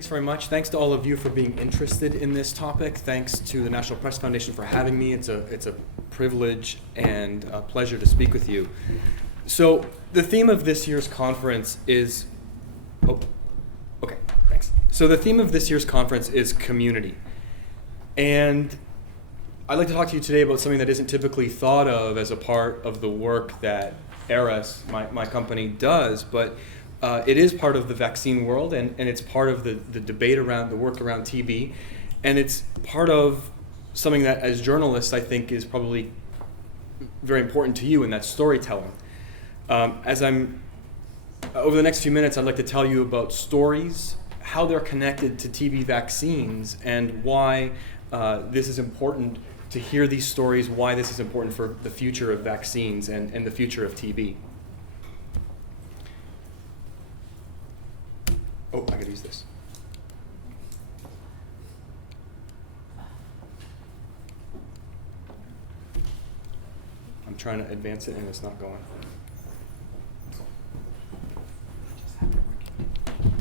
Thanks very much. Thanks to all of you for being interested in this topic. Thanks to the National Press Foundation for having me. It's a privilege and a pleasure to speak with you. So the theme of this year's conference is, So the theme of this year's conference is community. And I'd like to talk to you today about something that isn't typically thought of as a part of the work that Aeras, my company, does, but it is part of the vaccine world, and it's part of the debate around the work around TB, and it's part of something that, as journalists, I think is probably very important to you, and that's storytelling. Over the next few minutes, I'd like to tell you about stories, how they're connected to TB vaccines, and why this is important to hear these stories, why this is important for the future of vaccines and the future of TB. Oh, I could use this. I'm trying to advance it and it's not going.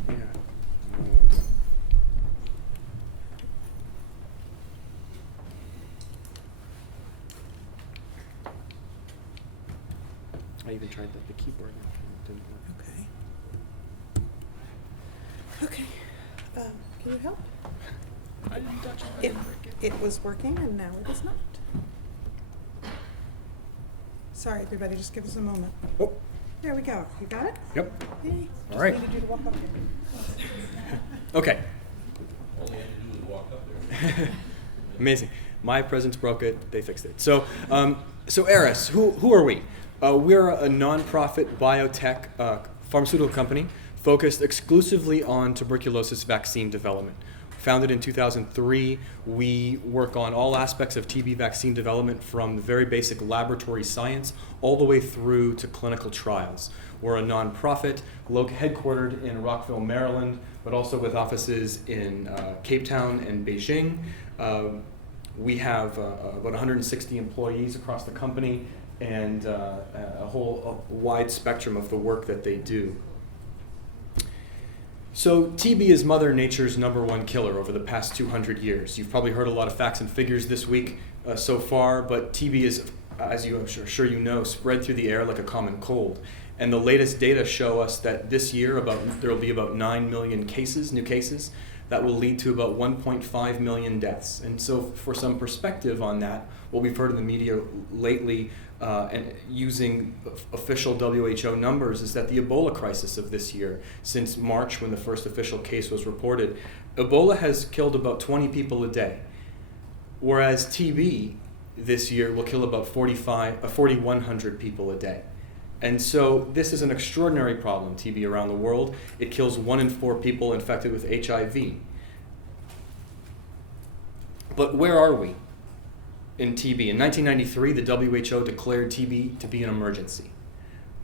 Yeah. I even tried the keyboard. It didn't work. Okay. Can you help? I didn't touch it. It was working and now it is not. Sorry, everybody, just give us a moment. Oh. There we go. You got it? Yep. Yay. All right. Just needed you to walk up there. Okay. All you had to do was walk up there. Amazing. My presence broke it. They fixed it. So Aeras, who are we? We're a nonprofit biotech pharmaceutical company focused exclusively on tuberculosis vaccine development. Founded in 2003, we work on all aspects of TB vaccine development, from the very basic laboratory science all the way through to clinical trials. We're a nonprofit headquartered in Rockville, Maryland, but also with offices in Cape Town and Beijing. We have about 160 employees across the company, and a wide spectrum of the work that they do. So TB is Mother Nature's #1 killer over the past 200 years. You've probably heard a lot of facts and figures this week so far, but TB is, as I'm sure you know, spread through the air like a common cold. And the latest data show us that this year there will be about 9 million new cases. That will lead to about 1.5 million deaths. And so for some perspective on that, what we've heard in the media lately, and using official WHO numbers, is that the Ebola crisis of this year, since March when the first official case was reported, Ebola has killed about 20 people a day, whereas TB this year will kill about 4,100 people a day. And so this is an extraordinary problem, TB, around the world. It kills 1 in 4 people infected with HIV. But where are we in TB? In 1993, the WHO declared TB to be an emergency.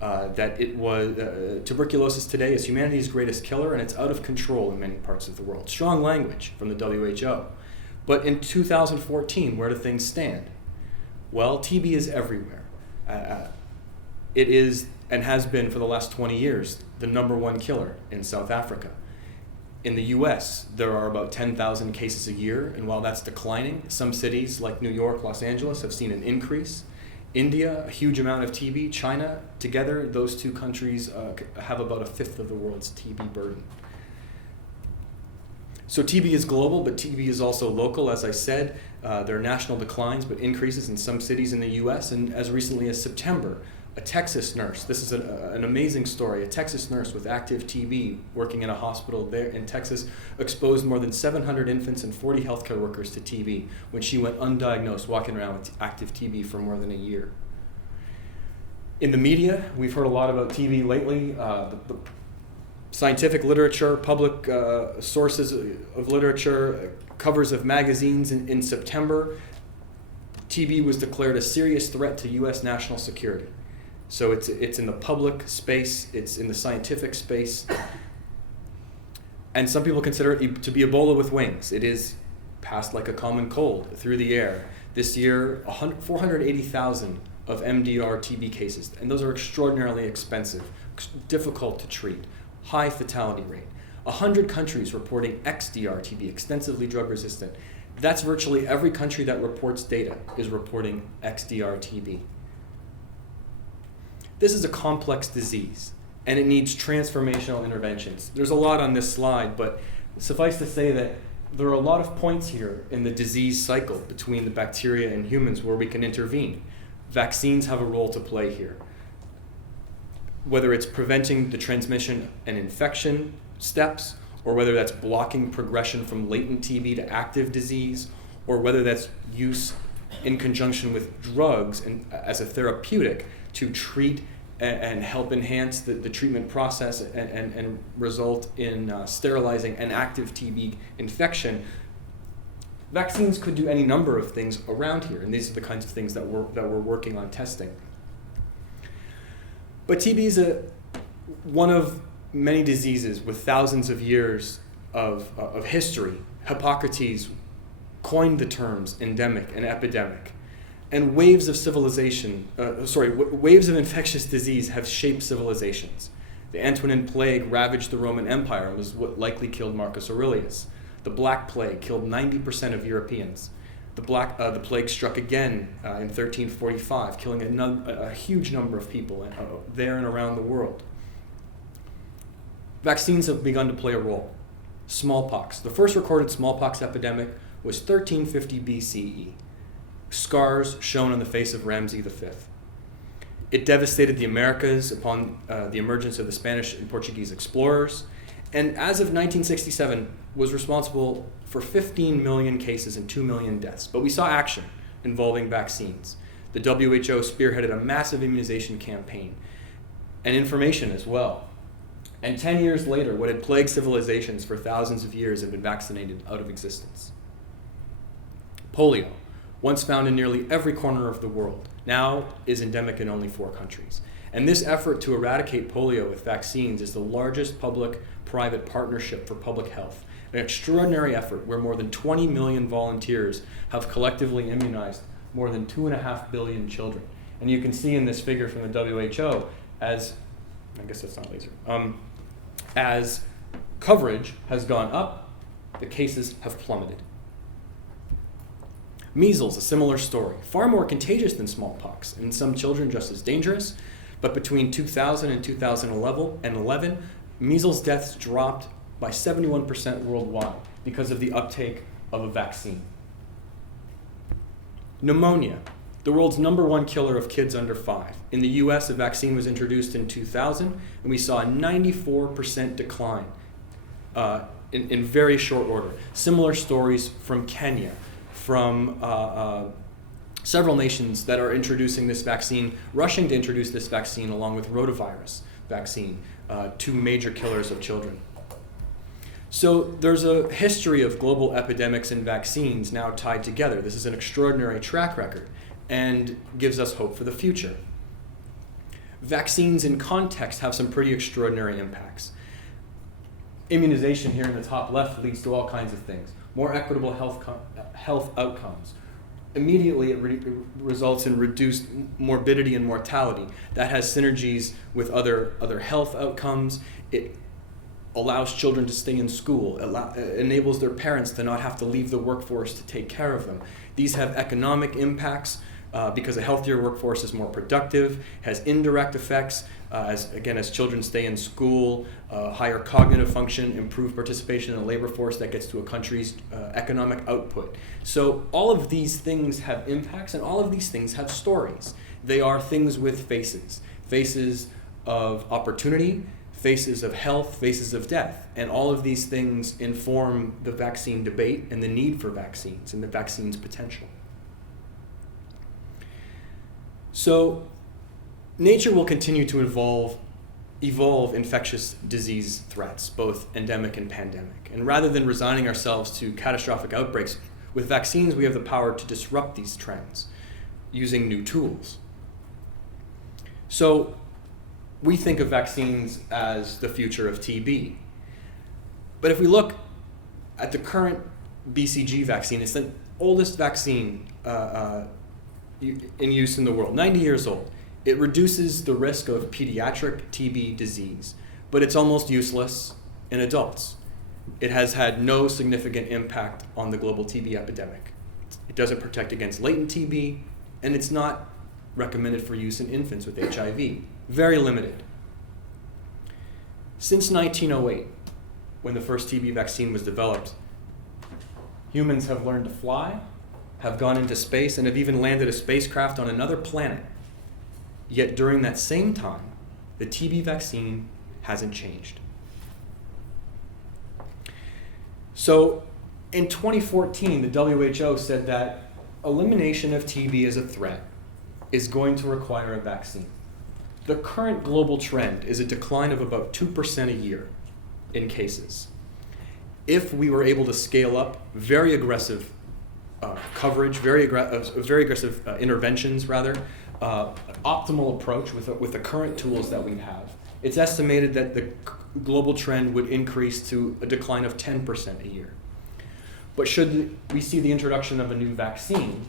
That it was tuberculosis today is humanity's greatest killer, and it's out of control in many parts of the world. Strong language from the WHO. But in 2014, where do things stand? Well, TB is everywhere. It is, and has been for the last 20 years, the #1 killer in South Africa. In the US, there are about 10,000 cases a year, and while that's declining, some cities like New York, Los Angeles have seen an increase. India, a huge amount of TB. China, together, those two countries have about 1/5 of the world's TB burden. So TB is global, but TB is also local. As I said, there are national declines, but increases in some cities in the US, and as recently as September, a Texas nurse, this is an amazing story, a Texas nurse with active TB working in a hospital there in Texas exposed more than 700 infants and 40 healthcare workers to TB when she went undiagnosed, walking around with active TB for more than a year. In the media, we've heard a lot about TB lately. The scientific literature, public sources of literature, covers of magazines in September, TB was declared a serious threat to US national security. So it's in the public space, it's in the scientific space, and some people consider it to be Ebola with wings. It is passed like a common cold through the air. This year, 480,000 of MDR TB cases, and those are extraordinarily expensive, difficult to treat, high fatality rate. 100 countries reporting XDR-TB, extensively drug-resistant. That's virtually every country that reports data is reporting XDR-TB. This is a complex disease, and it needs transformational interventions. There's a lot on this slide, but suffice to say that there are a lot of points here in the disease cycle between the bacteria and humans where we can intervene. Vaccines have a role to play here. Whether it's preventing the transmission and infection steps, or whether that's blocking progression from latent TB to active disease, or whether that's use in conjunction with drugs and as a therapeutic to treat and help enhance the treatment process and result in sterilizing an active TB infection. Vaccines could do any number of things around here, and these are the kinds of things that we're working on testing. But TB is one of many diseases with thousands of years of history. Hippocrates coined the terms endemic and epidemic. And waves of waves of infectious disease have shaped civilizations. The Antonine Plague ravaged the Roman Empire and was what likely killed Marcus Aurelius. The Black Plague killed 90% of Europeans. The plague struck again in 1345, killing a huge number of people there and around the world. Vaccines have begun to play a role. Smallpox. The first recorded smallpox epidemic was 1350 BCE. Scars shown on the face of Ramses V. It devastated the Americas upon the emergence of the Spanish and Portuguese explorers, and as of 1967 was responsible for 15 million cases and 2 million deaths. But we saw action involving vaccines. The WHO spearheaded a massive immunization campaign and information as well. And 10 years later, what had plagued civilizations for thousands of years had been vaccinated out of existence. Polio, once found in nearly every corner of the world, now is endemic in only 4 countries. And this effort to eradicate polio with vaccines is the largest public-private partnership for public health, an extraordinary effort where more than 20 million volunteers have collectively immunized more than 2.5 billion children. And you can see in this figure from the WHO, as coverage has gone up, the cases have plummeted. Measles, a similar story. Far more contagious than smallpox, in some children just as dangerous, but between 2000 and 2011, measles deaths dropped by 71% worldwide because of the uptake of a vaccine. Pneumonia, the world's #1 killer of kids under 5. In the US, a vaccine was introduced in 2000, and we saw a 94% decline in very short order. Similar stories from Kenya, from several nations that are introducing this vaccine, rushing to introduce this vaccine along with rotavirus vaccine, 2 major killers of children. So there's a history of global epidemics and vaccines now tied together. This is an extraordinary track record and gives us hope for the future. Vaccines in context have some pretty extraordinary impacts. Immunization here in the top left leads to all kinds of things. More equitable health outcomes. Immediately it results in reduced morbidity and mortality. That has synergies with other health outcomes. It allows children to stay in school, enables their parents to not have to leave the workforce to take care of them. These have economic impacts because a healthier workforce is more productive, has indirect effects as children stay in school, higher cognitive function, improved participation in the labor force that gets to a country's economic output. So all of these things have impacts, and all of these things have stories. They are things with faces of opportunity, faces of health, faces of death. And all of these things inform the vaccine debate and the need for vaccines and the vaccine's potential. So nature will continue to evolve infectious disease threats, both endemic and pandemic. And rather than resigning ourselves to catastrophic outbreaks, with vaccines we have the power to disrupt these trends using new tools. So we think of vaccines as the future of TB. But if we look at the current BCG vaccine, it's the oldest vaccine in use in the world, 90 years old. It reduces the risk of pediatric TB disease, but it's almost useless in adults. It has had no significant impact on the global TB epidemic. It doesn't protect against latent TB, and it's not recommended for use in infants with HIV. Very limited. Since 1908, when the first TB vaccine was developed, humans have learned to fly, have gone into space, and have even landed a spacecraft on another planet. Yet during that same time, the TB vaccine hasn't changed. So in 2014, the WHO said that elimination of TB as a threat is going to require a vaccine. The current global trend is a decline of about 2% a year in cases. If we were able to scale up very aggressive coverage, very aggressive interventions, rather, optimal approach with the current tools that we have, it's estimated that the global trend would increase to a decline of 10% a year. But should we see the introduction of a new vaccine,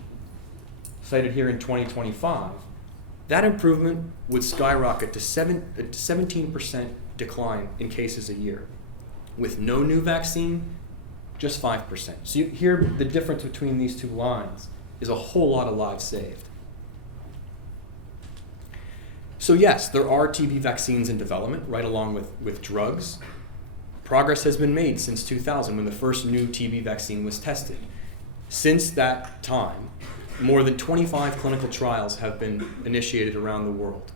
cited here in 2025, that improvement would skyrocket to 17% decline in cases a year. With no new vaccine, just 5%. So here, the difference between these two lines is a whole lot of lives saved. So yes, there are TB vaccines in development, right along with drugs. Progress has been made since 2000, when the first new TB vaccine was tested. Since that time, more than 25 clinical trials have been initiated around the world.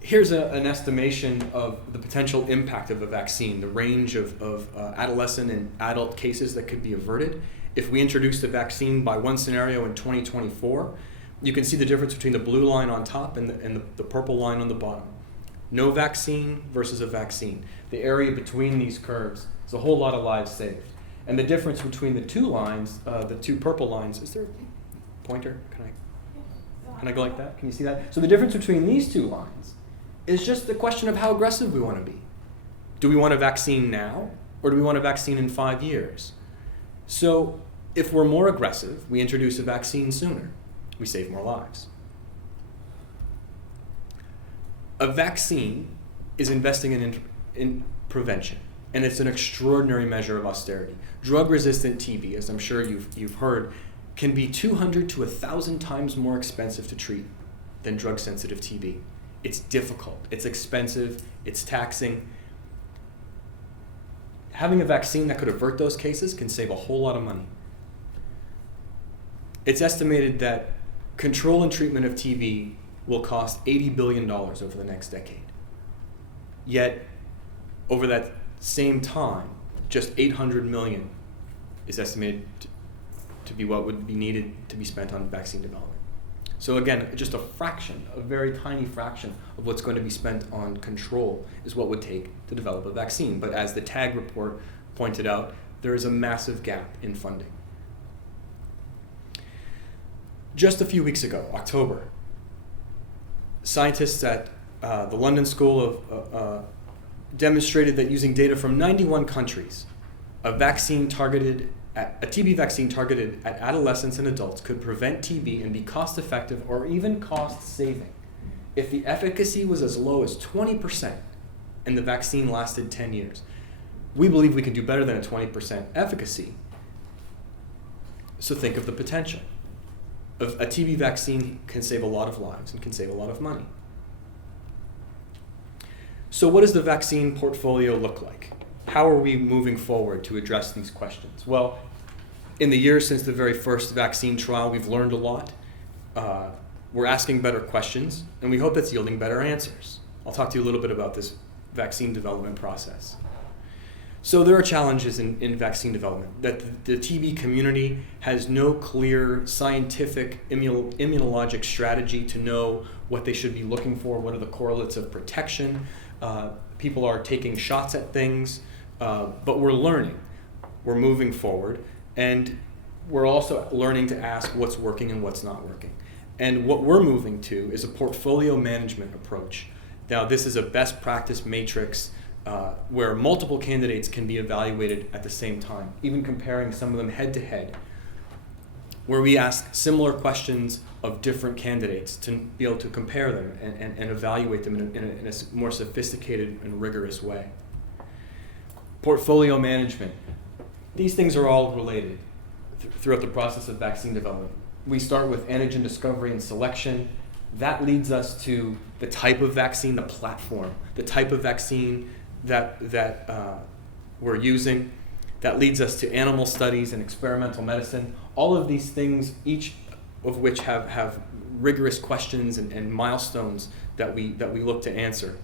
Here's an estimation of the potential impact of a vaccine, the range of adolescent and adult cases that could be averted. If we introduced a vaccine by one scenario in 2024, you can see the difference between the blue line on top and the purple line on the bottom. No vaccine versus a vaccine. The area between these curves is a whole lot of lives saved. And the difference between the two lines, the two purple lines, is there a pointer? Can I go like that? Can you see that? So the difference between these two lines is just the question of how aggressive we want to be. Do we want a vaccine now, or do we want a vaccine in 5 years? So if we're more aggressive, we introduce a vaccine sooner. We save more lives. A vaccine is investing in prevention, and it's an extraordinary measure of austerity. Drug-resistant TB, as I'm sure you've heard, can be 200 to 1,000 times more expensive to treat than drug-sensitive TB. It's difficult, it's expensive, it's taxing. Having a vaccine that could avert those cases can save a whole lot of money. It's estimated that control and treatment of TB will cost $80 billion over the next decade. Yet, over that same time, just $800 million is estimated to be what would be needed to be spent on vaccine development. So again, just a fraction, a very tiny fraction of what's going to be spent on control is what would take to develop a vaccine. But as the TAG report pointed out, there is a massive gap in funding. Just a few weeks ago, October, scientists at the London School of demonstrated that using data from 91 countries, a TB vaccine targeted at adolescents and adults could prevent TB and be cost-effective or even cost-saving if the efficacy was as low as 20% and the vaccine lasted 10 years. We believe we can do better than a 20% efficacy. So think of the potential. A TB vaccine can save a lot of lives and can save a lot of money. So what does the vaccine portfolio look like? How are we moving forward to address these questions? Well, in the years since the very first vaccine trial, we've learned a lot. We're asking better questions, and we hope that's yielding better answers. I'll talk to you a little bit about this vaccine development process. So there are challenges in vaccine development, that the TB community has no clear scientific immunologic strategy to know what they should be looking for, what are the correlates of protection. People are taking shots at things, but we're learning. We're moving forward, and we're also learning to ask what's working and what's not working. And what we're moving to is a portfolio management approach. Now, this is a best practice matrix where multiple candidates can be evaluated at the same time, even comparing some of them head to head. where we ask similar questions of different candidates to be able to compare them and evaluate them in a more sophisticated and rigorous way. Portfolio management. These things are all related throughout the process of vaccine development. We start with antigen discovery and selection. That leads us to the type of vaccine, the platform, the type of vaccine that we're using. That leads us to animal studies and experimental medicine. All of these things, each of which have rigorous questions and milestones that we look to answer.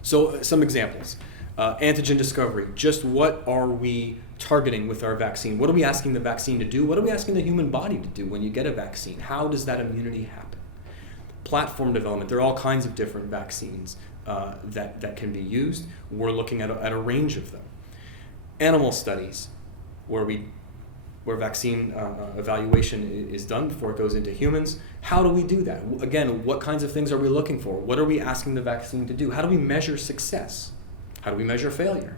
So some examples. Antigen discovery. Just what are we targeting with our vaccine? What are we asking the vaccine to do? What are we asking the human body to do when you get a vaccine? How does that immunity happen? Platform development. There are all kinds of different vaccines that can be used. We're looking at a range of them. Animal studies, where vaccine evaluation is done before it goes into humans. How do we do that? Again, what kinds of things are we looking for? What are we asking the vaccine to do? How do we measure success? How do we measure failure?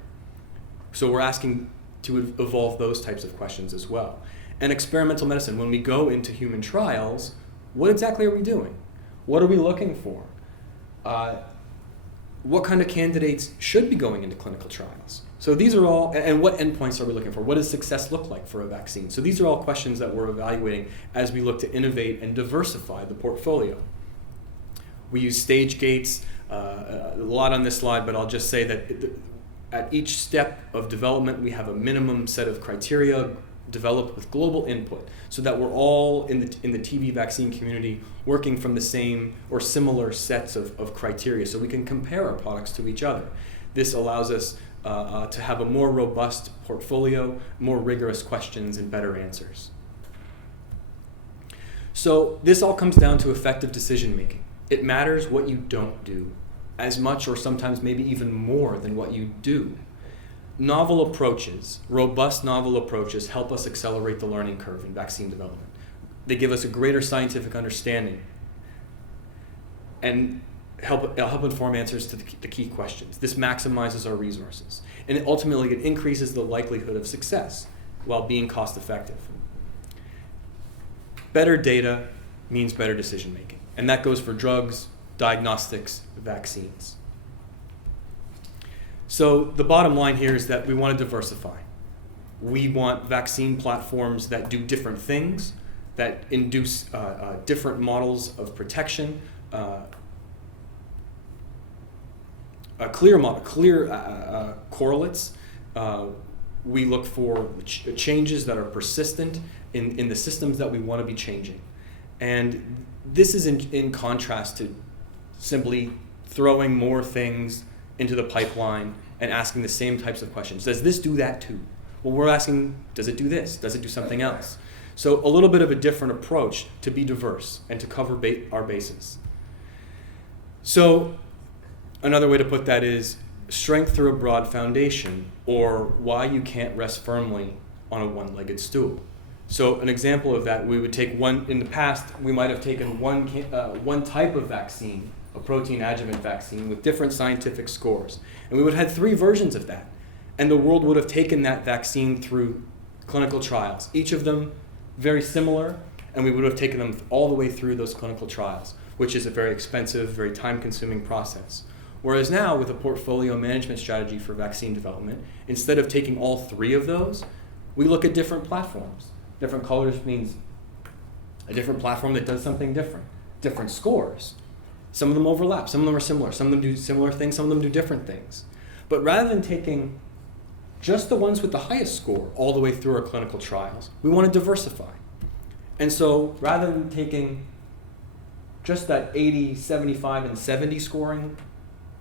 So we're asking to evolve those types of questions as well. And experimental medicine, when we go into human trials, what exactly are we doing? What are we looking for? What kind of candidates should be going into clinical trials? So these are all, and what endpoints are we looking for? What does success look like for a vaccine? So these are all questions that we're evaluating as we look to innovate and diversify the portfolio. We use stage gates, a lot on this slide, but I'll just say that at each step of development, we have a minimum set of criteria developed with global input so that we're all in the TB vaccine community working from the same or similar sets of criteria so we can compare our products to each other. This allows us to have a more robust portfolio, more rigorous questions, and better answers. So this all comes down to effective decision making. It matters what you don't do as much or sometimes maybe even more than what you do. Novel approaches, robust novel approaches, help us accelerate the learning curve in vaccine development. They give us a greater scientific understanding and help inform answers to the key questions. This maximizes our resources. And ultimately, it increases the likelihood of success while being cost effective. Better data means better decision making. And that goes for drugs, diagnostics, vaccines. So the bottom line here is that we want to diversify. We want vaccine platforms that do different things, that induce different models of protection, clear correlates. We look for changes that are persistent in the systems that we want to be changing. And this is in contrast to simply throwing more things into the pipeline and asking the same types of questions. Does this do that too? Well, we're asking, does it do this? Does it do something else? So a little bit of a different approach to be diverse and to cover our bases. So another way to put that is strength through a broad foundation, or why you can't rest firmly on a one-legged stool. So an example of that, we would take in the past, we might have taken one type of vaccine, a protein adjuvant vaccine with different scientific scores. And we would have had 3 versions of that. And the world would have taken that vaccine through clinical trials, each of them very similar, and we would have taken them all the way through those clinical trials, which is a very expensive, very time-consuming process. Whereas now, with a portfolio management strategy for vaccine development, instead of taking all 3 of those, we look at different platforms. Different colors means a different platform that does something different. Different scores. Some of them overlap, some of them are similar, some of them do similar things, some of them do different things. But rather than taking just the ones with the highest score all the way through our clinical trials, we want to diversify. And so rather than taking just that 80, 75, and 70 scoring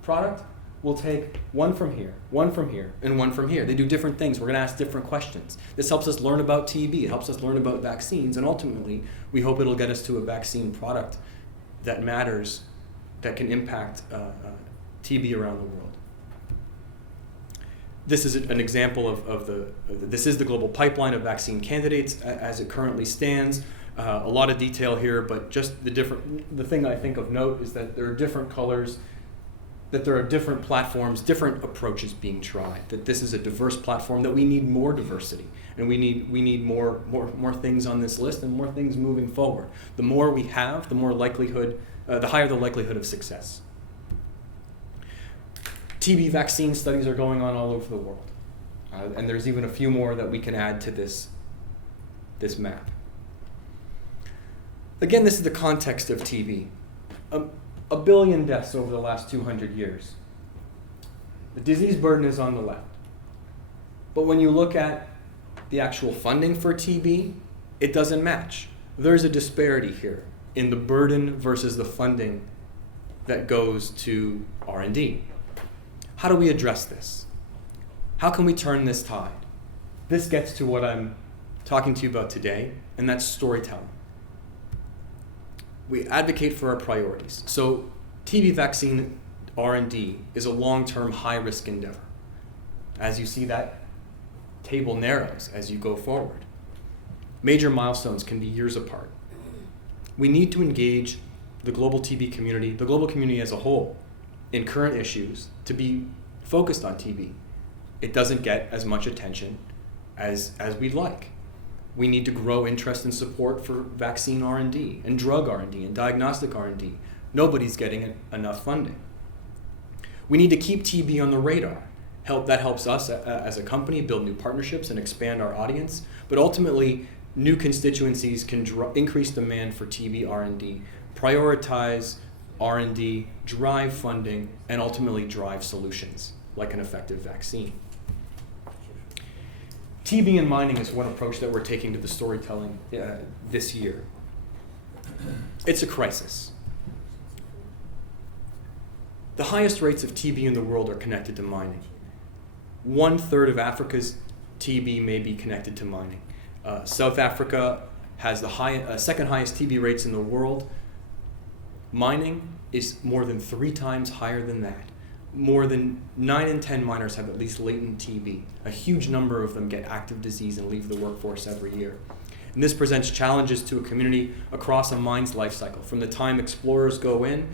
product, we'll take one from here, and one from here. They do different things. We're going to ask different questions. This helps us learn about TB. It helps us learn about vaccines. And ultimately, we hope it'll get us to a vaccine product that matters, that can impact TB around the world. This is an example of this is the global pipeline of vaccine candidates as it currently stands. A lot of detail here, but just the thing I think of note is that there are different colors. that there are different platforms, different approaches being tried, that this is a diverse platform, that we need more diversity, and we need more things on this list and more things moving forward. The more we have, the higher the likelihood of success. TB vaccine studies are going on all over the world, and there's even a few more that we can add to this map. Again, this is the context of TB. A billion deaths over the last 200 years. The disease burden is on the left. But when you look at the actual funding for TB, it doesn't match. There's a disparity here in the burden versus the funding that goes to R&D. How do we address this? How can we turn this tide? This gets to what I'm talking to you about today, and that's storytelling. We advocate for our priorities. So TB vaccine R&D is a long-term, high-risk endeavor. As you see, that table narrows as you go forward. Major milestones can be years apart. We need to engage the global TB community, the global community as a whole, in current issues to be focused on TB. It doesn't get as much attention as we'd like. We need to grow interest and support for vaccine R&D and drug R&D and diagnostic R&D. Nobody's getting enough funding. We need to keep TB on the radar. That helps us as a company build new partnerships and expand our audience, but ultimately new constituencies can increase demand for TB R&D, prioritize R&D, drive funding, and ultimately drive solutions like an effective vaccine. TB and mining is one approach that we're taking to the storytelling this year. It's a crisis. The highest rates of TB in the world are connected to mining. 1/3 of Africa's TB may be connected to mining. South Africa has the second highest TB rates in the world. Mining is more than 3 times higher than that. More than 9 in 10 miners have at least latent TB. A huge number of them get active disease and leave the workforce every year. And this presents challenges to a community across a mine's life cycle. From the time explorers go in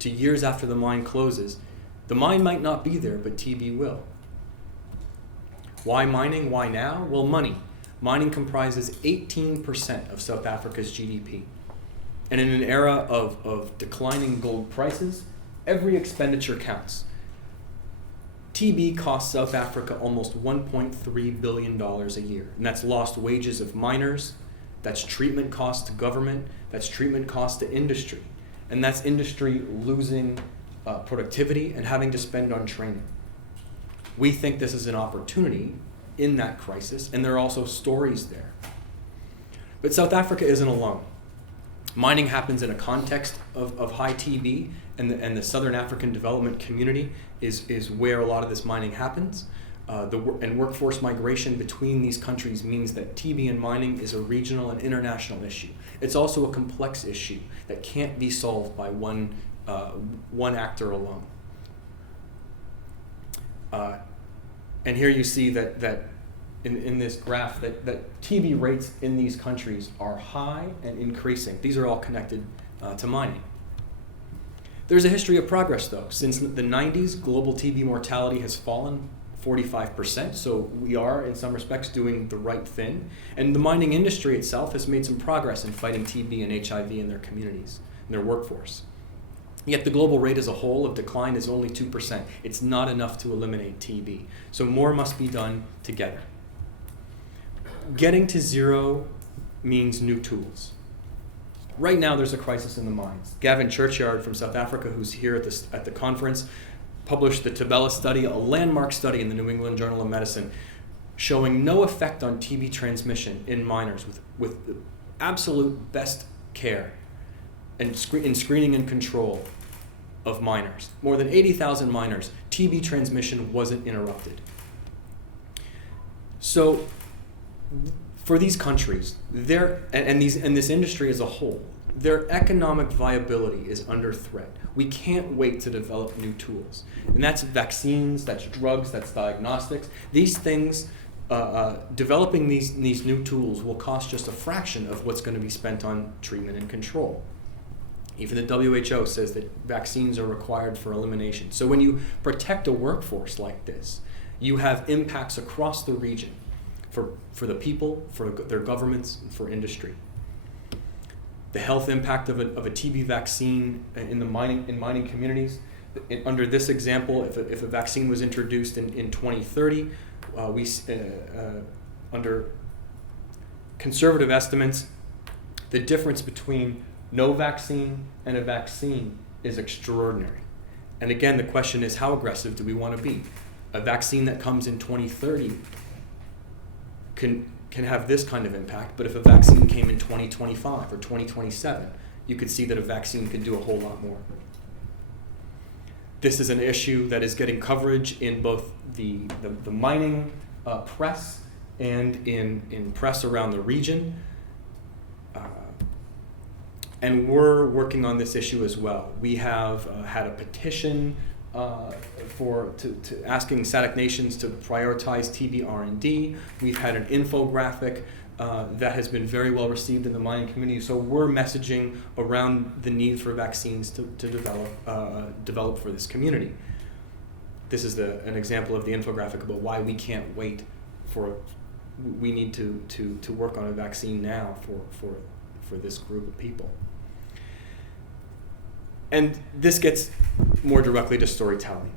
to years after the mine closes. The mine might not be there, but TB will. Why mining? Why now? Well, money. Mining comprises 18% of South Africa's GDP. And in an era of declining gold prices, every expenditure counts. TB costs South Africa almost $1.3 billion a year. And that's lost wages of miners, that's treatment costs to government, that's treatment costs to industry. And that's industry losing productivity and having to spend on training. We think this is an opportunity in that crisis, and there are also stories there. But South Africa isn't alone. Mining happens in a context of high TB, and the Southern African Development Community is where a lot of this mining happens. And workforce migration between these countries means that TB and mining is a regional and international issue. It's also a complex issue that can't be solved by one actor alone. And here you see that in this graph that TB rates in these countries are high and increasing. These are all connected to mining. There's a history of progress, though. Since the 90s, global TB mortality has fallen 45%, so we are, in some respects, doing the right thing. And the mining industry itself has made some progress in fighting TB and HIV in their communities, in their workforce. Yet the global rate as a whole of decline is only 2%. It's not enough to eliminate TB. So more must be done together. Getting to zero means new tools. Right now there's a crisis in the mines. Gavin Churchyard from South Africa, who's here at the conference, published the Tuberculosis study, a landmark study in the New England Journal of Medicine, showing no effect on TB transmission in miners with absolute best care and in screening and control of miners. More than 80,000 miners, TB transmission wasn't interrupted. So for these countries, and this industry as a whole, their economic viability is under threat. We can't wait to develop new tools. And that's vaccines, that's drugs, that's diagnostics. These things, developing these new tools will cost just a fraction of what's going to be spent on treatment and control. Even the WHO says that vaccines are required for elimination. So when you protect a workforce like this, you have impacts across the region for the people, for their governments, and for industry. The health impact of a TB vaccine in mining communities. Under this example, if a vaccine was introduced in 2030, under conservative estimates, the difference between no vaccine and a vaccine is extraordinary. And again, the question is, how aggressive do we want to be? A vaccine that comes in 2030 can have this kind of impact, but if a vaccine came in 2025 or 2027, you could see that a vaccine could do a whole lot more. This is an issue that is getting coverage in both the mining press and in press around the region. And we're working on this issue as well. We have had a petition to asking SADC nations to prioritize TB R&D. We've had an infographic that has been very well received in the mining community. So we're messaging around the need for vaccines to develop for this community. This is an example of the infographic about why we can't wait we need to work on a vaccine now for this group of people. And this gets more directly to storytelling.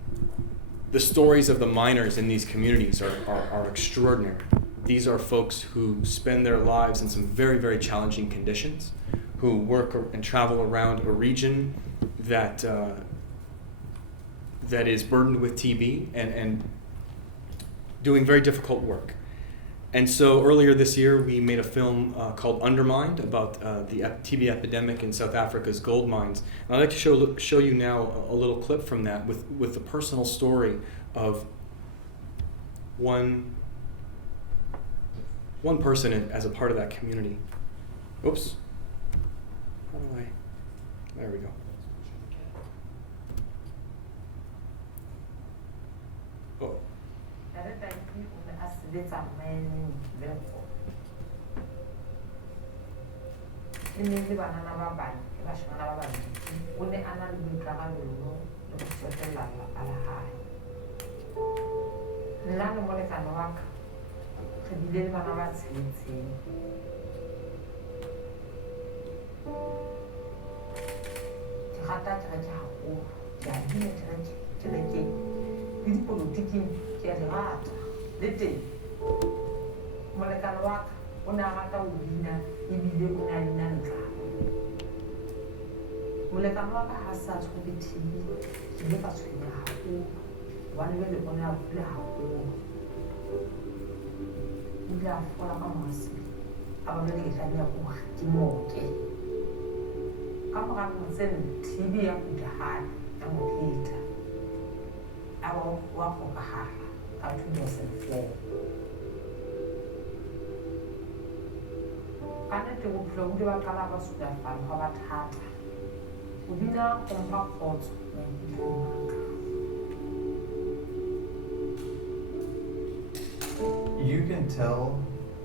The stories of the miners in these communities are extraordinary. These are folks who spend their lives in some very, very challenging conditions, who work and travel around a region that is burdened with TB and doing very difficult work. And so earlier this year, we made a film called Undermined about the TB epidemic in South Africa's gold mines. And I'd like to show you now a little clip from that with the personal story of one person as a part of that community. Oops. How do I? There we go. Oh. E ne le banana ba bang ke bashimane ba bang o ne a na le boikarabelo le go tswetlela lelapa la hae. Nna le molekane wa ka re bile le bana ba tsheletseng. Ke rata kereke haholo, ke a bina kerekeng le dipolotiking ke a di rata le teng. Molekane wa ka o ne a rata ho bina ebile o ne a bina letlalo. Molekane wa ka ha sa tshwere TB ke ile ka tshwenya haholo hobane jwale o ne a kule haholo. O ile a fola ka mose a ba jwale ke tlameha hore ke moke. Ka mora motseng TB ya kuta hae ya mo pheta a wa hlokahala ka 2004. Kannete bophelo bo ba qala ba sulafala ha ba thata o bina kompha khotso You can tell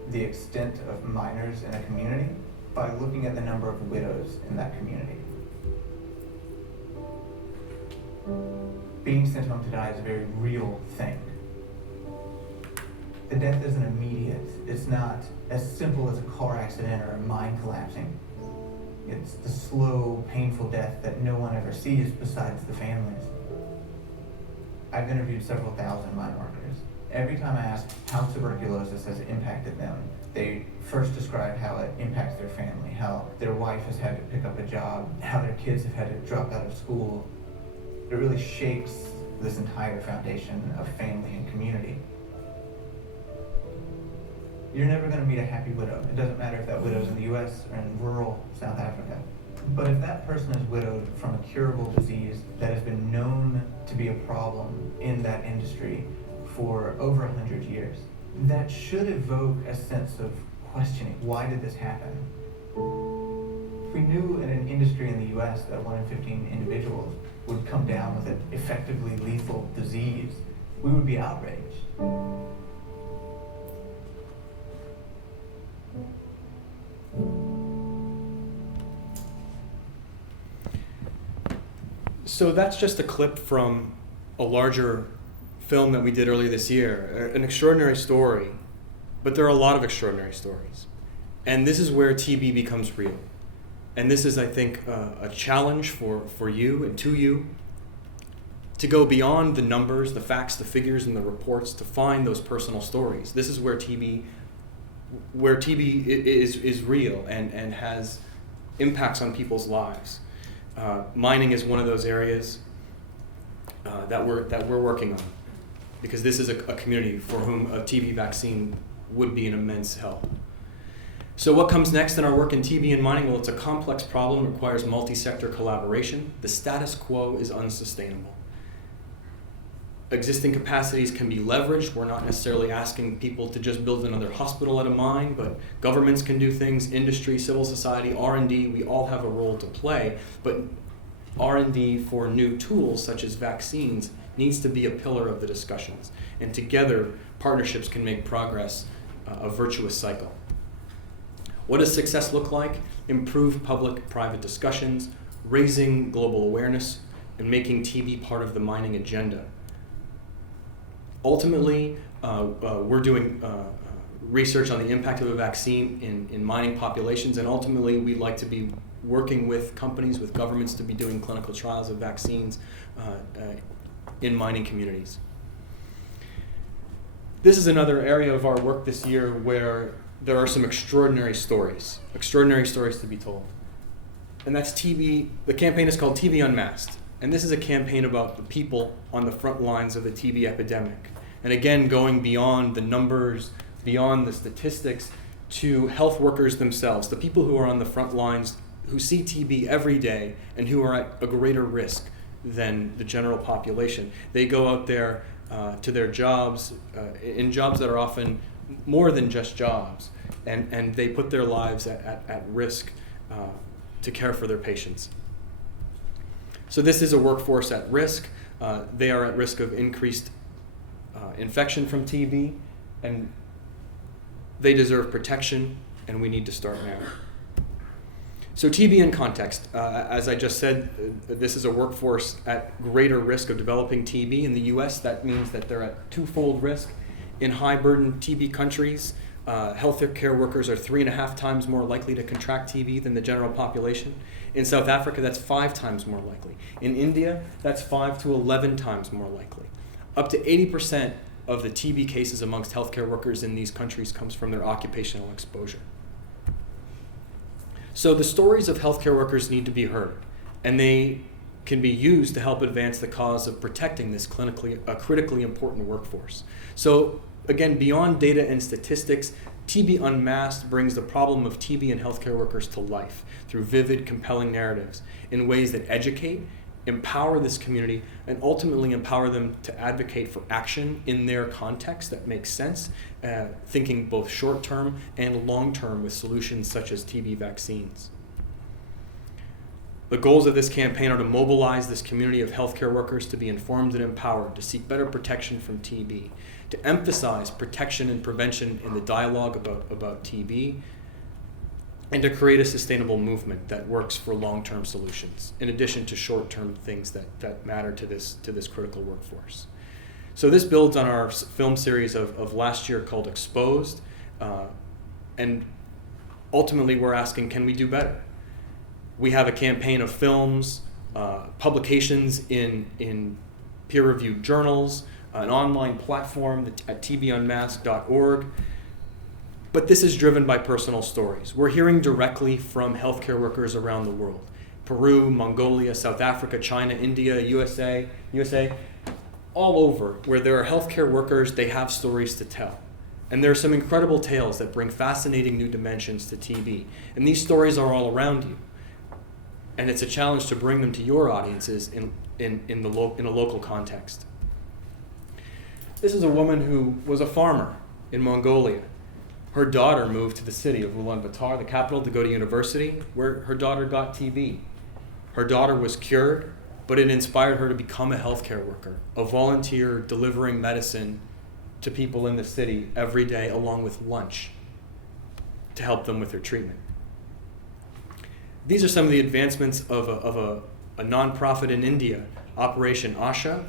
the extent of minors in a community by looking at the number of widows in that community. Being sent home to die is a very real thing. The death isn't immediate. It's not as simple as a car accident or a mine collapsing. It's the slow, painful death that no one ever sees besides the families. I've interviewed several thousand mine workers. Every time I ask how tuberculosis has impacted them, they first describe how it impacts their family, how their wife has had to pick up a job, how their kids have had to drop out of school. It really shakes this entire foundation of family and community. You're never going to meet a happy widow. It doesn't matter if that widow's in the US or in rural South Africa. But if that person is widowed from a curable disease that has been known to be a problem in that industry for over 100 years, that should evoke a sense of questioning. Why did this happen? If we knew in an industry in the US that 1 in 15 individuals would come down with an effectively lethal disease, we would be outraged. So that's just a clip from a larger film that we did earlier this year, an extraordinary story, but there are a lot of extraordinary stories. And this is where TB becomes real. And this is, I think, a challenge for you and to you to go beyond the numbers, the facts, the figures, and the reports to find those personal stories. This is where TB is real and has impacts on people's lives. Mining is one of those areas that we're working on, because this is a community for whom a TB vaccine would be an immense help. So what comes next in our work in TB and mining? Well, it's a complex problem, requires multi-sector collaboration. The status quo is unsustainable. Existing capacities can be leveraged. We're not necessarily asking people to just build another hospital at a mine, but governments can do things, industry, civil society, R&D, we all have a role to play. But R&D for new tools such as vaccines needs to be a pillar of the discussions. And together, partnerships can make progress a virtuous cycle. What does success look like? Improved public-private discussions, raising global awareness, and making TB part of the mining agenda. Ultimately, we're doing research on the impact of a vaccine in mining populations, and ultimately we'd like to be working with companies, with governments to be doing clinical trials of vaccines in mining communities. This is another area of our work this year where there are some extraordinary stories to be told. And that's TB, the campaign is called TB Unmasked. And this is a campaign about the people on the front lines of the TB epidemic. And again, going beyond the numbers, beyond the statistics, to health workers themselves, the people who are on the front lines, who see TB every day and who are at a greater risk than the general population. They go out there to their jobs, in jobs that are often more than just jobs, and they put their lives at risk to care for their patients. So this is a workforce at risk. They are at risk of increased infection from TB, and they deserve protection, and we need to start now. So TB in context, as I just said, this is a workforce at greater risk of developing TB. In the US, that means that they're at twofold risk. In high-burden TB countries, healthcare workers are 3.5 times more likely to contract TB than the general population. In South Africa, that's 5 times more likely. In India, that's 5 to 11 times more likely. Up to 80% of the TB cases amongst healthcare workers in these countries comes from their occupational exposure. So the stories of healthcare workers need to be heard, and they can be used to help advance the cause of protecting this critically important workforce. So again, beyond data and statistics, TB Unmasked brings the problem of TB and healthcare workers to life through vivid, compelling narratives in ways that educate, empower this community, and ultimately empower them to advocate for action in their context that makes sense, thinking both short-term and long-term with solutions such as TB vaccines. The goals of this campaign are to mobilize this community of healthcare workers to be informed and empowered, to seek better protection from TB, to emphasize protection and prevention in the dialogue about TB, and to create a sustainable movement that works for long-term solutions, in addition to short-term things that matter to this critical workforce. So this builds on our film series of last year called Exposed, and ultimately we're asking, can we do better? We have a campaign of films, publications in peer-reviewed journals, an online platform at tbunmasked.org. But this is driven by personal stories. We're hearing directly from healthcare workers around the world. Peru, Mongolia, South Africa, China, India, USA, all over, where there are healthcare workers, they have stories to tell. And there are some incredible tales that bring fascinating new dimensions to TB. And these stories are all around you. And it's a challenge to bring them to your audiences in a local context. This is a woman who was a farmer in Mongolia. Her daughter moved to the city of Ulaanbaatar, the capital, to go to university, where her daughter got TB. Her daughter was cured, but it inspired her to become a healthcare worker, a volunteer delivering medicine to people in the city every day, along with lunch, to help them with their treatment. These are some of the advancements of a nonprofit in India Operation Asha,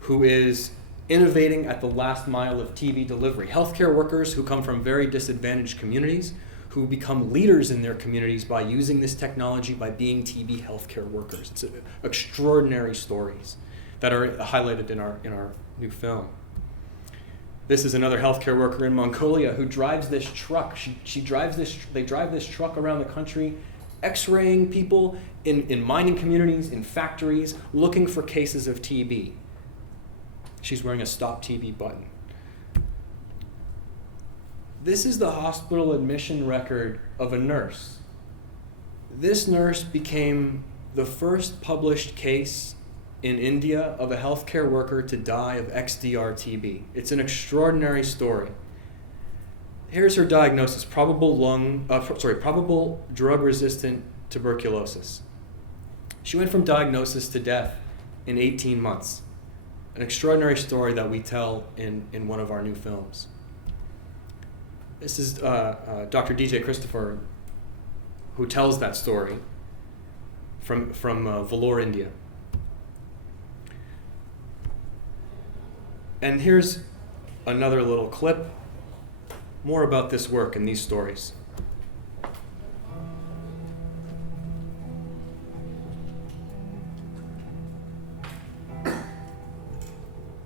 who is innovating at the last mile of TB delivery. Healthcare workers who come from very disadvantaged communities, who become leaders in their communities by using this technology, by being TB healthcare workers. It's extraordinary stories that are highlighted in our new film. This is another healthcare worker in Mongolia who drives this truck. They drive this truck around the country, x-raying people in mining communities, in factories, looking for cases of TB. She's wearing a Stop TB button. This is the hospital admission record of a nurse. This nurse became the first published case in India of a healthcare worker to die of XDR TB. It's an extraordinary story. Here's her diagnosis: probable drug-resistant tuberculosis. She went from diagnosis to death in 18 months. An extraordinary story that we tell in one of our new films. This is Dr. DJ Christopher, who tells that story from Vellore, India. And here's another little clip, more about this work and these stories.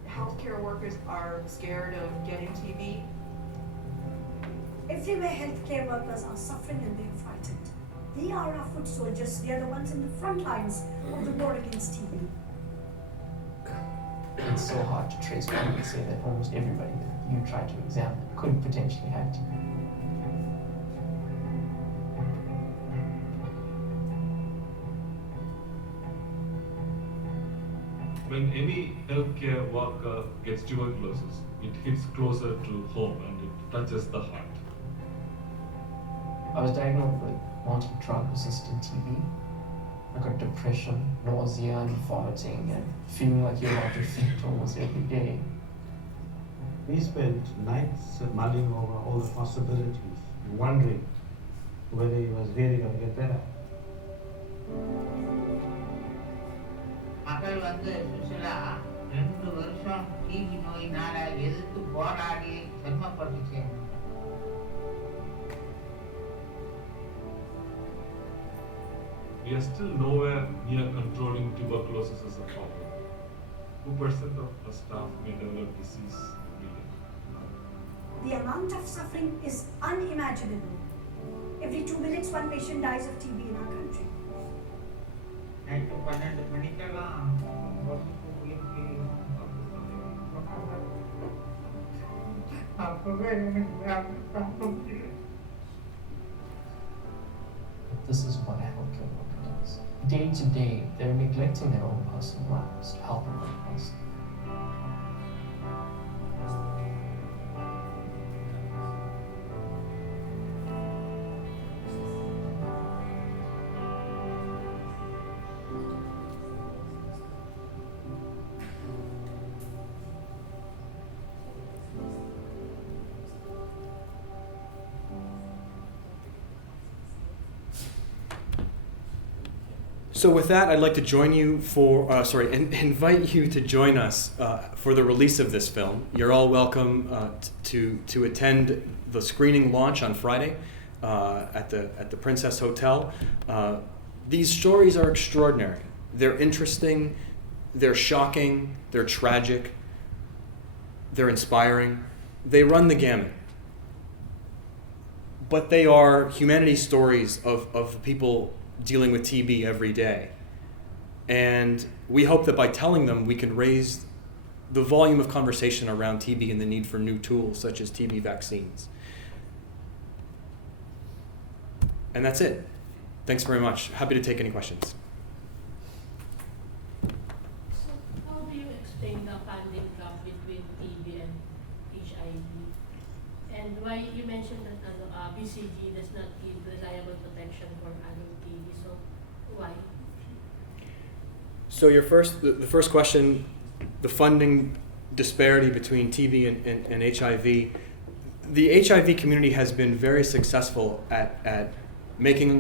Healthcare workers are scared of getting TB. Everywhere healthcare workers are suffering and they're frightened. They are our foot soldiers. They are the ones in the front lines of the war against TB. It's so hard to trace people to say that almost everybody that you try to examine could potentially have TB. When any healthcare worker gets tuberculosis, it hits closer to home and it touches the heart. I was diagnosed with multi-drug-resistant TB. I got depression, nausea, and vomiting, and feeling like you're about to faint almost every day. We spent nights mulling over all the possibilities, wondering whether he was really going to get better. மக்கள் வந்து சுசிலா 2 வருஷம் DP நோயினால எதிர்த்து போராடி சிரமப்பட்டுச்சு. We are still nowhere near controlling tuberculosis as a problem. 2% of our staff may develop disease every day. The amount of suffering is unimaginable. Every 2 minutes, one patient dies of TB in our country. Night 12 மணிக்கெல்லாம் அப்பவே This is what a healthcare worker does. Day to day, they're neglecting their own personal lives to help another person. So with that, I'd like to join you invite you to join us for the release of this film. You're all welcome to attend the screening launch on Friday at the Princess Hotel. These stories are extraordinary. They're interesting, they're shocking, they're tragic, they're inspiring. They run the gamut. But they are humanity stories of people dealing with TB every day. And we hope that by telling them, we can raise the volume of conversation around TB and the need for new tools such as TB vaccines. And that's it. Thanks very much. Happy to take any questions. So how do you explain the funding gap between TB and HIV? And why you mentioned that BCG does not give reliable protection for adult TB, so why? So the first question, the funding disparity between TB and HIV. The HIV community has been very successful at making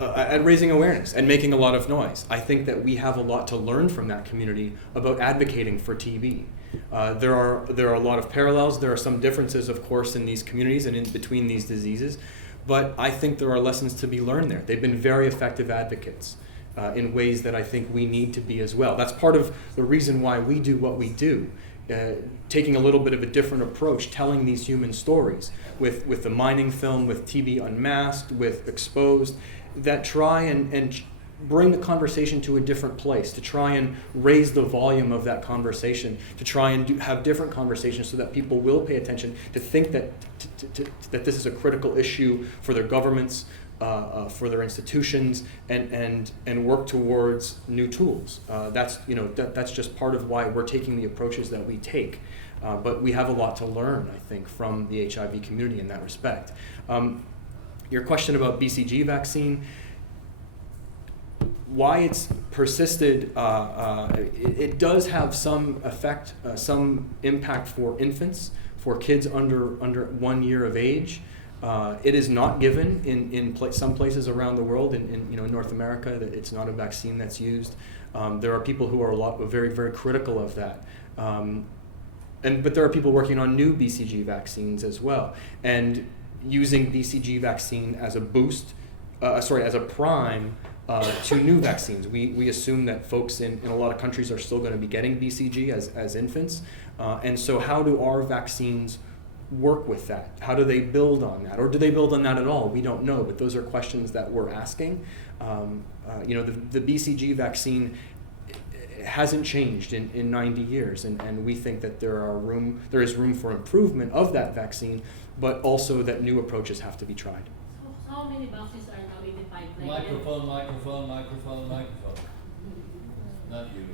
at raising awareness and making a lot of noise. I think that we have a lot to learn from that community about advocating for TB. There are a lot of parallels. There are some differences, of course, in these communities and in between these diseases, but I think there are lessons to be learned there. They've been very effective advocates in ways that I think we need to be as well. That's part of the reason why we do what we do. Taking a little bit of a different approach, telling these human stories with the mining film, with TB Unmasked, with Exposed, that try and bring the conversation to a different place, to try and raise the volume of that conversation, to try and have different conversations so that people will pay attention, to think that that this is a critical issue for their governments, for their institutions, and work towards new tools. That's just part of why we're taking the approaches that we take. But we have a lot to learn, I think, from the HIV community in that respect. Your question about BCG vaccine, why it's persisted, it does have some effect, some impact for infants, for kids under 1 year of age. It is not given in some places around the world. In North America, it's not a vaccine that's used. There are people who are very, very critical of that. But there are people working on new BCG vaccines as well, and using BCG vaccine as a boost, as a prime to new vaccines. We assume that folks in a lot of countries are still going to be getting BCG as infants, and so how do our vaccines work with that? How do they build on that? Or do they build on that at all? We don't know, but those are questions that we're asking. The BCG vaccine hasn't changed in 90 years, and we think that there is room for improvement of that vaccine, but also that new approaches have to be tried. So how many vaccines are now in the pipeline? Microphone. Not you.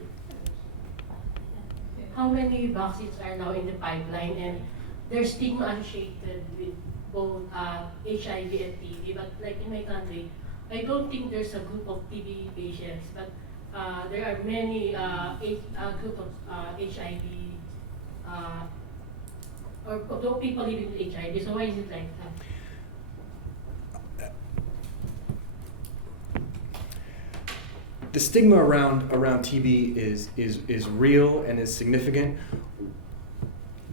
How many vaccines are now in the pipeline, and they're stigma associated with both HIV and TB, but like in my country, I don't think there's a group of TB patients, but there are many group of HIV or people living with HIV. So why is it like that? The stigma around TB is real and is significant.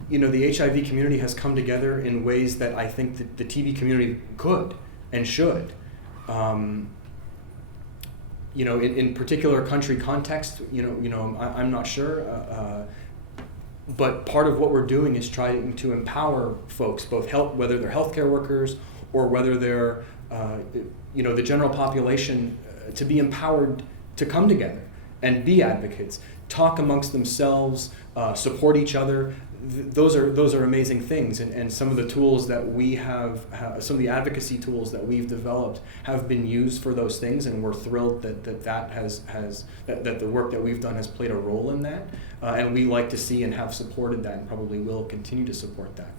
The HIV community has come together in ways that I think that the TB community could and should. In particular country context, I'm not sure. But part of what we're doing is trying to empower folks, whether they're healthcare workers or whether they're, the general population, to be empowered to come together and be advocates, talk amongst themselves, support each other. Those are amazing things, and some of the tools that we have, some of the advocacy tools that we've developed have been used for those things, and we're thrilled that the work that we've done has played a role in that, and we like to see and have supported that, and probably will continue to support that.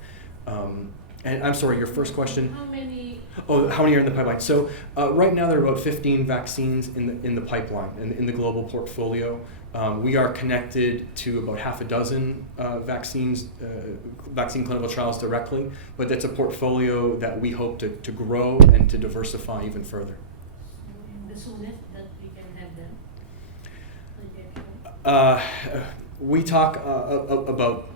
And I'm sorry, your first question? How many? Oh, how many are in the pipeline? So right now there are about 15 vaccines in the pipeline, in the global portfolio. We are connected to about half a dozen vaccine clinical trials directly, but that's a portfolio that we hope to grow and to diversify even further. The soonest that we can have them? We talk about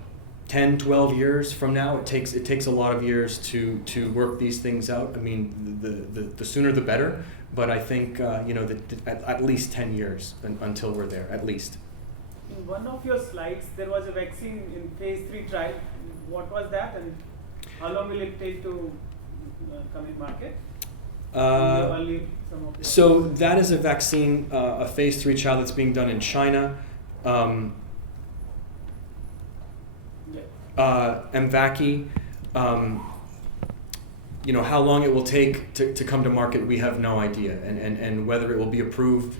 10, 12 years from now. It takes a lot of years to work these things out. I mean, the sooner the better. But I think at least 10 years until we're there, at least. In one of your slides, there was a vaccine in phase 3 trial. What was that, and how long will it take to come in market? So that is a vaccine, a phase 3 trial that's being done in China. MVACI. How long it will take to come to market, we have no idea, and whether it will be approved,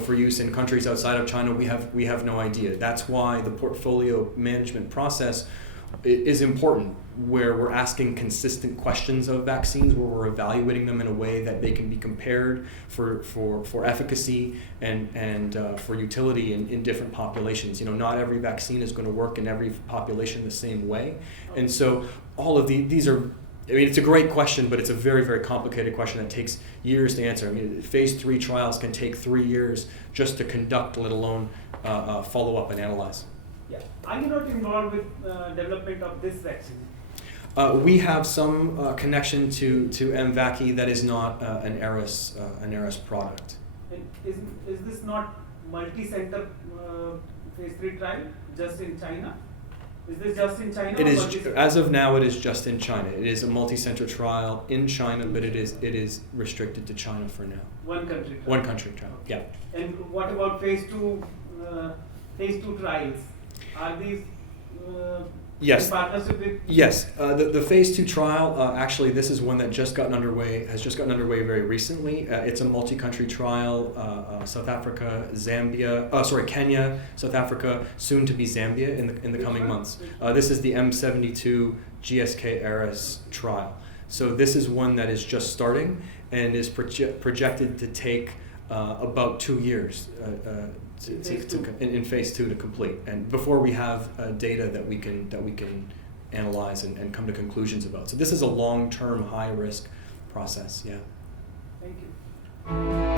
for use in countries outside of China, we have no idea. That's why the portfolio management process is important, where we're asking consistent questions of vaccines, where we're evaluating them in a way that they can be compared for efficacy and for utility in different populations. Not every vaccine is going to work in every population the same way, and so all of these are I mean, it's a great question, but it's a very, very complicated question that takes years to answer. I mean, phase 3 trials can take 3 years just to conduct, let alone follow up and analyze. Yeah. Are you not involved with development of this vaccine? We have some connection to MVACI that is not an Aeras product. And is this not multi-center phase 3 trial just in China? Is this just in China? It is, as of now, it is just in China. It is a multi-center trial in China, but it is restricted to China for now. One country trial. One country trial. Yeah. And what about phase 2 trials? Are these Yes. in partnership with? Yes. The phase 2 trial, actually, this is one that has just gotten underway very recently. It's a multi-country trial. South Africa, Kenya, South Africa, soon to be Zambia in the coming months. This is the M72 GSK Aeras trial. So this is one that is just starting and is projected to take about 2 years in phase 2 to complete, and before we have data that we can analyze and come to conclusions about. So this is a long-term, high-risk process. Yeah. Thank you.